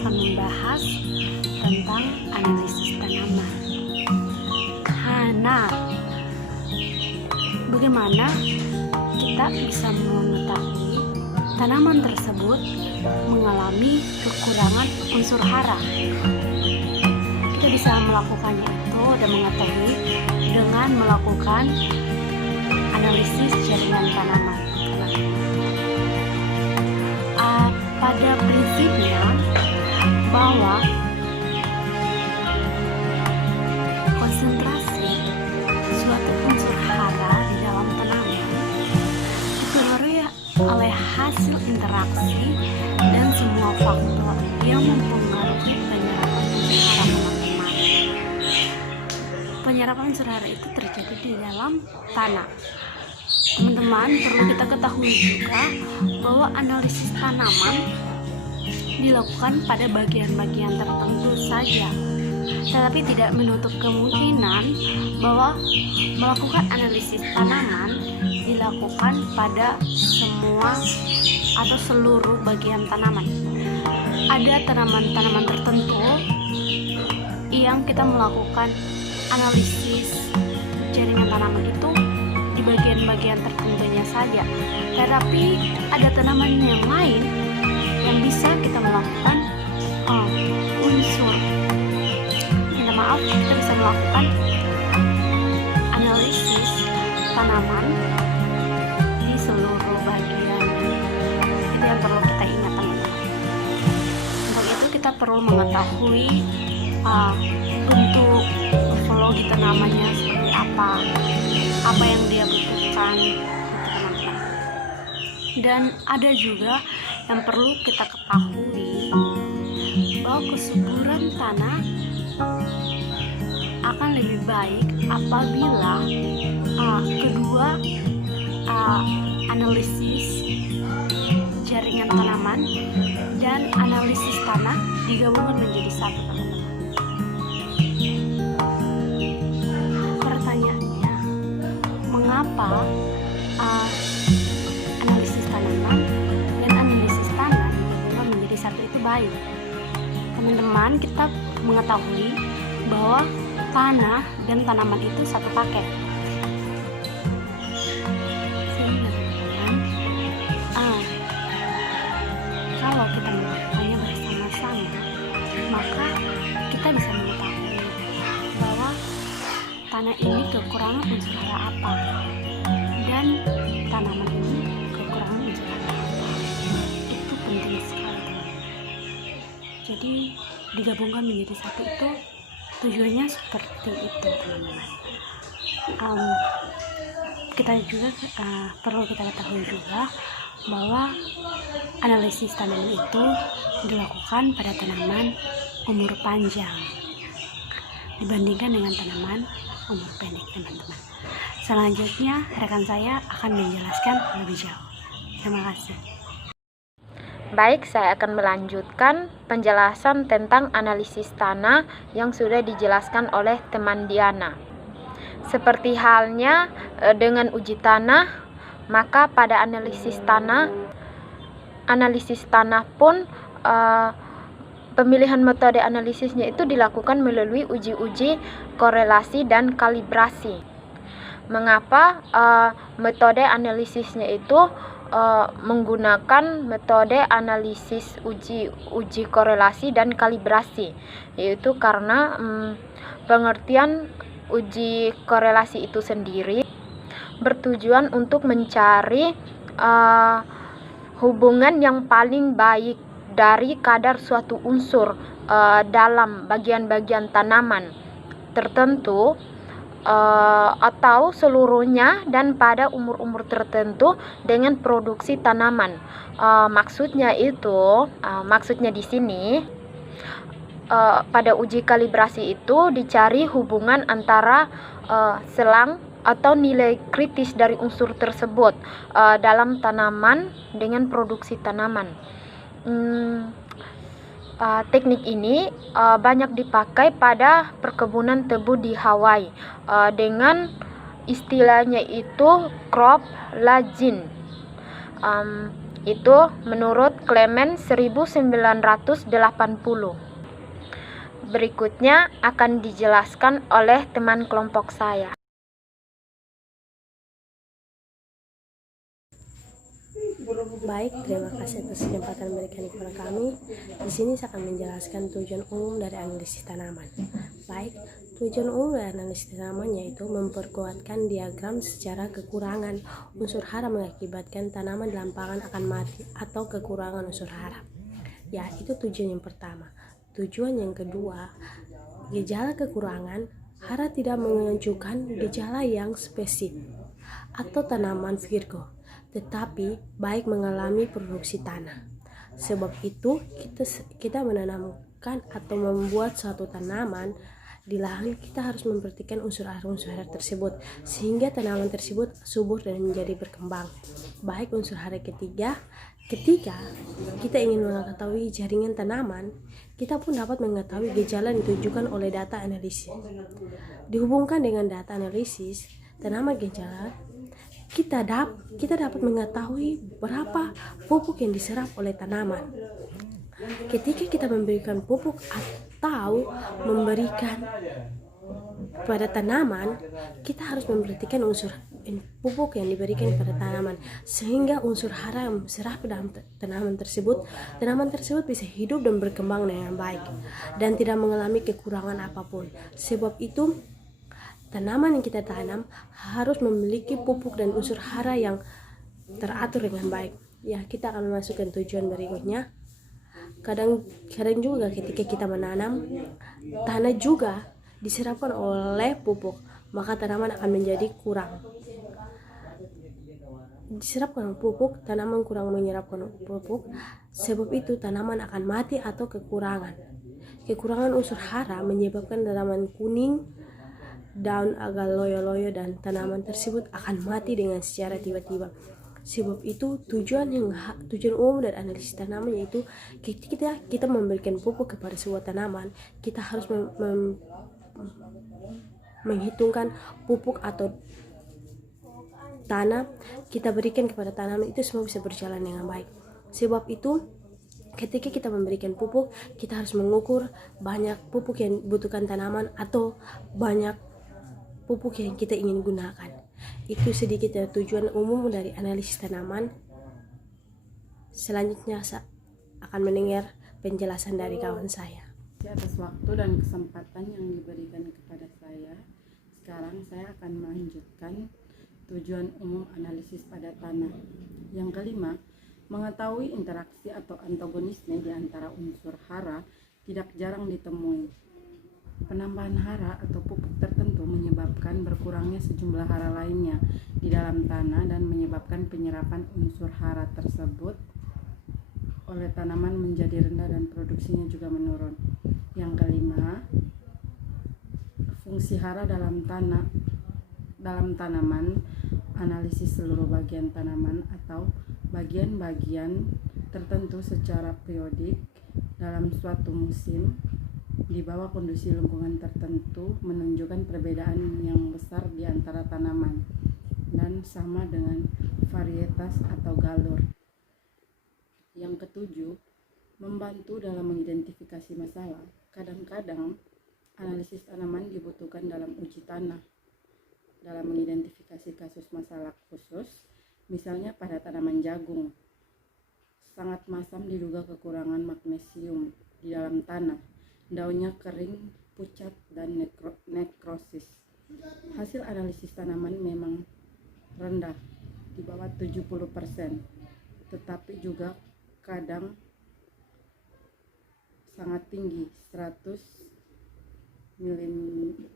akan membahas tentang analisis tanaman. Nah, bagaimana kita bisa mengetahui tanaman tersebut mengalami kekurangan unsur hara? Kita bisa melakukannya itu dan mengetahui dengan melakukan analisis jaringan tanaman. Pada prinsipnya bahwa konsentrasi suatu unsur hara di dalam tanaman dipengaruhi oleh hasil interaksi dan semua faktor yang mempengaruhi penyerapan unsur hara teman-teman. Penyerapan unsur hara itu terjadi di dalam tanah. Teman-teman, perlu kita ketahui juga bahwa analisis tanaman dilakukan pada bagian-bagian tertentu saja, tetapi tidak menutup kemungkinan bahwa melakukan analisis tanaman dilakukan pada semua atau seluruh bagian tanaman. Ada tanaman-tanaman tertentu yang kita melakukan analisis jaringan tanaman itu di bagian-bagian tertentunya saja, tetapi ada tanaman yang lain yang bisa kita melakukan kita bisa melakukan analisis tanaman di seluruh bagian. Itu yang perlu kita ingat, teman-teman. Untuk itu kita perlu mengetahui bentuk morfologi tanamannya seperti apa yang dia butuhkan, teman-teman. Dan ada juga yang perlu kita ketahui bahwa kesuburan tanah akan lebih baik apabila kedua analisis jaringan tanaman dan analisis tanah digabungkan menjadi satu, teman-teman. Pertanyaannya, mengapa analisis tanaman dan analisis tanah digabungkan menjadi satu itu baik? Teman-teman, kita mengetahui bahwa tanah dan tanaman itu satu paket. Sehingga teman-teman, kalau kita melakukannya bersama-sama, maka kita bisa mengetahui bahwa tanah ini kekurangan unsur hara apa dan tanaman ini kekurangan unsur hara apa. Itu penting sekali, teman-teman. Jadi digabungkan menjadi satu itu tujuannya seperti itu, teman-teman. Kita juga perlu kita ketahui juga bahwa analisis tanaman itu dilakukan pada tanaman umur panjang dibandingkan dengan tanaman umur pendek, teman-teman. Selanjutnya rekan saya akan menjelaskan lebih jauh. Terima kasih. Baik, saya akan melanjutkan penjelasan tentang analisis tanah yang sudah dijelaskan oleh teman Diana. Seperti halnya dengan uji tanah, maka pada analisis tanah pun pemilihan metode analisisnya itu dilakukan melalui uji-uji korelasi dan kalibrasi. Mengapa metode analisisnya itu menggunakan metode analisis uji korelasi dan kalibrasi, yaitu karena pengertian uji korelasi itu sendiri bertujuan untuk mencari hubungan yang paling baik dari kadar suatu unsur dalam bagian-bagian tanaman tertentu atau seluruhnya dan pada umur-umur tertentu dengan produksi tanaman. Maksudnya di sini pada uji kalibrasi itu dicari hubungan antara selang atau nilai kritis dari unsur tersebut dalam tanaman dengan produksi tanaman. Teknik ini banyak dipakai pada perkebunan tebu di Hawaii dengan istilahnya itu crop laging. Itu menurut Clement 1980. Berikutnya akan dijelaskan oleh teman kelompok saya. Baik, terima kasih atas kesempatan berikan kepada kami. Di sini saya akan menjelaskan tujuan umum dari analisis tanaman. Baik, tujuan umum dari analisis tanaman yaitu memperkuatkan diagram secara kekurangan unsur hara mengakibatkan tanaman dalam pangan akan mati atau kekurangan unsur hara. Ya, itu tujuan yang pertama. Tujuan yang kedua, gejala kekurangan hara tidak menunjukkan gejala yang spesifik atau tanaman Virgo, tetapi baik mengalami produksi tanah. Sebab itu kita menanamkan atau membuat suatu tanaman di lahan, kita harus memperhatikan unsur hara tersebut sehingga tanaman tersebut subur dan menjadi berkembang. Baik unsur hara ketiga, ketika kita ingin mengetahui jaringan tanaman, kita pun dapat mengetahui gejala yang ditunjukkan oleh data analisis. Dihubungkan dengan data analisis tanaman gejala, kita dapat mengetahui berapa pupuk yang diserap oleh tanaman. Ketika kita memberikan pupuk atau memberikan pada tanaman, kita harus memperhatikan unsur pupuk yang diberikan pada tanaman sehingga unsur hara yang diserap dalam tanaman tersebut bisa hidup dan berkembang dengan baik dan tidak mengalami kekurangan apapun. Sebab itu tanaman yang kita tanam harus memiliki pupuk dan unsur hara yang teratur dengan baik. Ya, kita akan memasukkan tujuan berikutnya. Kadang juga ketika kita menanam, tanah juga diserapkan oleh pupuk, maka tanaman akan menjadi kurang. Diserapkan pupuk, tanaman kurang menyerapkan pupuk, sebab itu tanaman akan mati atau kekurangan. Kekurangan unsur hara menyebabkan tanaman kuning, daun agak loyo-loyo dan tanaman tersebut akan mati dengan secara tiba-tiba. Sebab itu tujuan umum dari analisis tanaman yaitu kita memberikan pupuk kepada sebuah tanaman, kita harus menghitungkan pupuk atau tanah kita berikan kepada tanaman, itu semua bisa berjalan dengan baik. Sebab itu ketika kita memberikan pupuk, kita harus mengukur banyak pupuk yang dibutuhkan tanaman atau banyak pupuk yang kita ingin gunakan. Itu sedikit dari tujuan umum dari analisis tanaman. Selanjutnya saya akan mendengar penjelasan dari kawan saya. Atas waktu dan kesempatan yang diberikan kepada saya, sekarang saya akan melanjutkan tujuan umum analisis pada tanah. Yang kelima, mengetahui interaksi atau antagonisme di antara unsur hara tidak jarang ditemui. Penambahan hara atau pupuk tertentu menyebabkan berkurangnya sejumlah hara lainnya di dalam tanah dan menyebabkan penyerapan unsur hara tersebut oleh tanaman menjadi rendah dan produksinya juga menurun. Yang kelima, fungsi hara dalam tanaman, analisis seluruh bagian tanaman atau bagian-bagian tertentu secara periodik dalam suatu musim di bawah kondisi lingkungan tertentu menunjukkan perbedaan yang besar di antara tanaman dan sama dengan varietas atau galur. Yang ketujuh, membantu dalam mengidentifikasi masalah. Kadang-kadang analisis tanaman dibutuhkan dalam uji tanah dalam mengidentifikasi kasus masalah khusus, misalnya pada tanaman jagung. Sangat masam diduga kekurangan magnesium di dalam tanah. Daunnya kering, pucat, dan nekrosis. Hasil analisis tanaman memang rendah, di bawah 70%, tetapi juga kadang sangat tinggi, 100 mm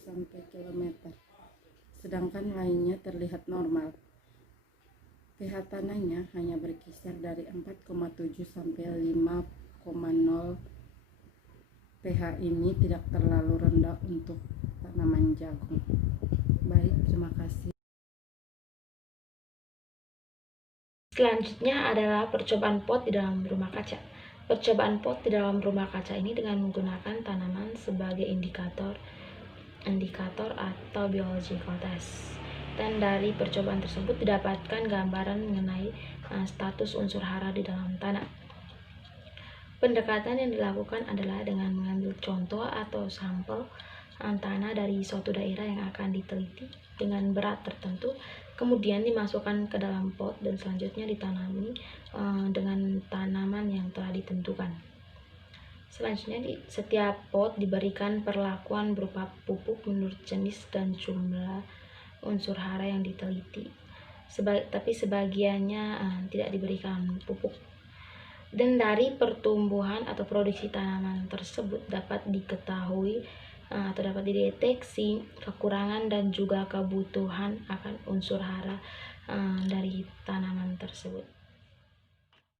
sampai kilometer, sedangkan lainnya terlihat normal. pH tanahnya hanya berkisar dari 4,7 sampai 5,0. pH ini tidak terlalu rendah untuk tanaman jagung. Baik, terima kasih. Selanjutnya adalah percobaan pot di dalam rumah kaca. Percobaan pot di dalam rumah kaca ini dengan menggunakan tanaman sebagai indikator atau biological test. dan dari percobaan tersebut didapatkan gambaran mengenai status unsur hara di dalam tanah. Pendekatan yang dilakukan adalah dengan mengambil contoh atau sampel tanah dari suatu daerah yang akan diteliti dengan berat tertentu, kemudian dimasukkan ke dalam pot dan selanjutnya ditanami dengan tanaman yang telah ditentukan. Selanjutnya setiap pot diberikan perlakuan berupa pupuk menurut jenis dan jumlah unsur hara yang diteliti. Tapi sebagiannya tidak diberikan pupuk. Dan dari pertumbuhan atau produksi tanaman tersebut dapat diketahui atau dapat dideteksi kekurangan dan juga kebutuhan akan unsur hara dari tanaman tersebut.